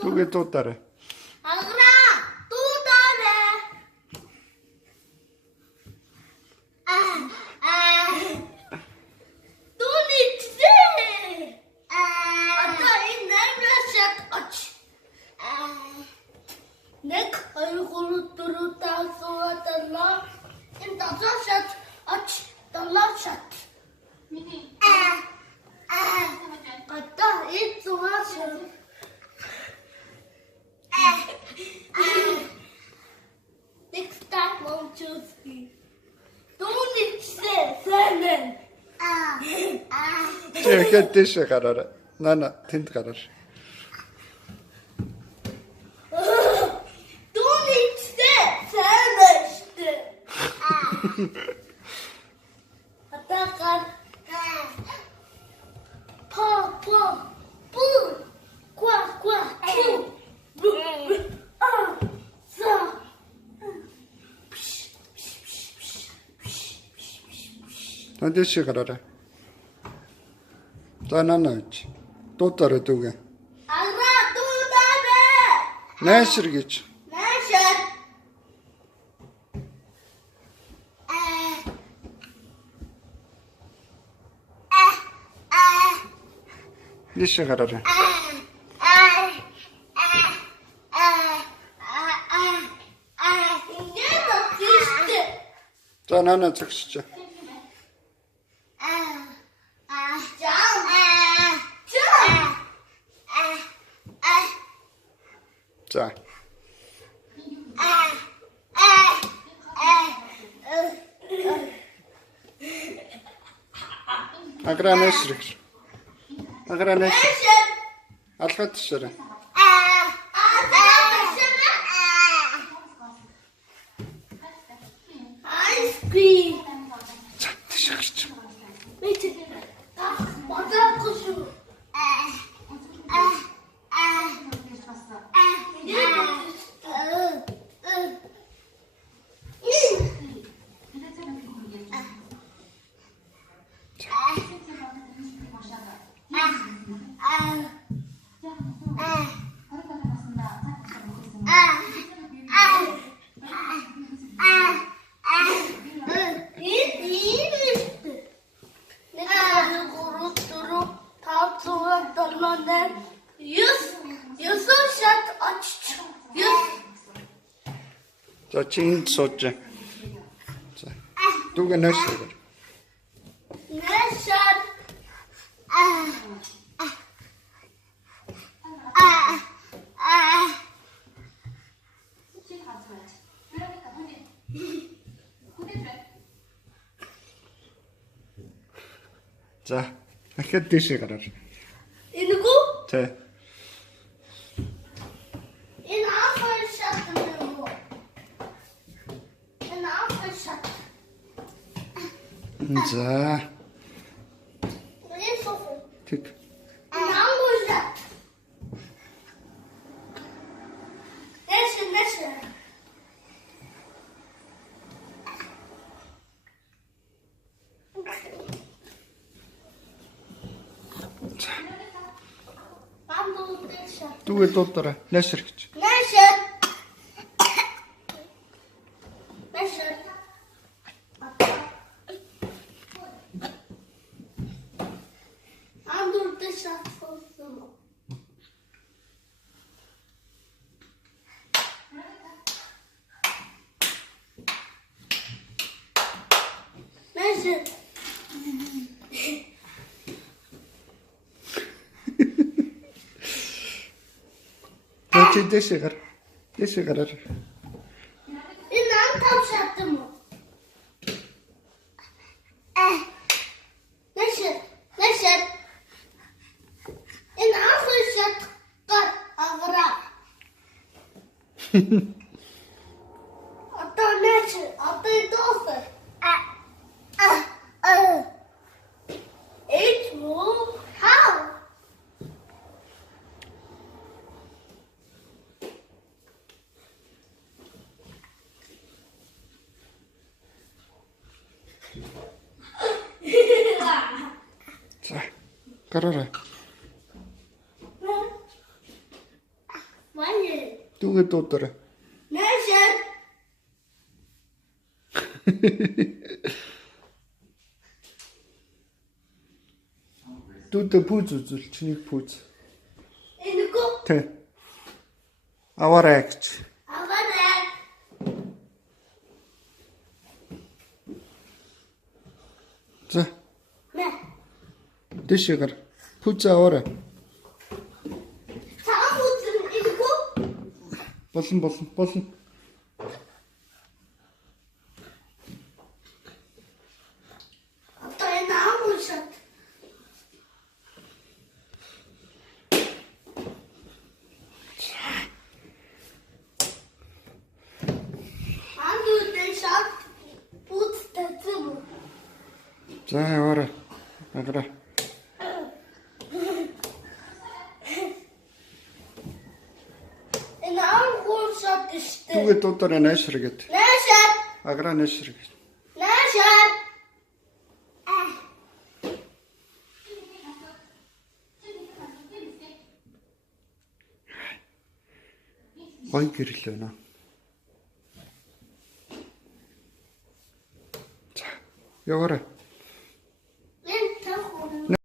두개 또 따래. 아그라 또 따래. 또 니지. 아따 이 냄새 어치. 내 얼굴을 뚫었다 쏘았다나. 이 다섯 샷 어치 달라 샷. 아따 이 쏘았어. Next time, won't choose me. Don't say seven. 제가 뜻이 가라라. 나나 텐트 가라라. Don't say seven. 아따가 퍼 뿌, 꽉, 뿌. 뜻이 가라라. 나나나지. 또 따래 두 개. 아그라 또 다래. 내 시르겠지. 나샷. 뜻이 가라라. 자, 나나 적시자. 자. 아그라 내 시르겠지. 아그라 내 시. 알파 뜻이라. 아이스크림. 자, 뜻이 가시죠. 밑에 맞아 고수. 자, 진 소자. 자, 두 개 내 시르겠지. 자, 이렇게 뜻이 가라라. 이누구? 자, In our shot the In our shot. 자, Isso. 틱. In our shot. Nesse. Vamos deixar. 두 개 또 따래. 내 시르겠지. Nesse. Vamos deixar funcionar. Nesse. 자, 뜻이 가라. 뜻이 가라라. İnan tavşattı mı? Neşet. İnan fırsat kar avra. Ata neşet, ata dofe. It move how? 자, 가라라. 네. Дүүгээ дуудаарай. Нэшэр. Дүүдэ пүүз үзүүл чиний пүүз. Энэко. Тэ. Аваарай гэж. Аваарай. За. Мэ. Дэшээ гар. Пүүз аваарай. Цагаан үзэн энэко. Болно. Одоо энэ аамуушат. Андуутай шат пуцтай зүм. За аваарай. Агараа. Энэ аамуушат штэ. Дүүгээ дуудаарай найшраа гэд. Нэшэр. Агараа найшраа гэж. Нэшэр. Гой гэрэл байна. За. Яваарай.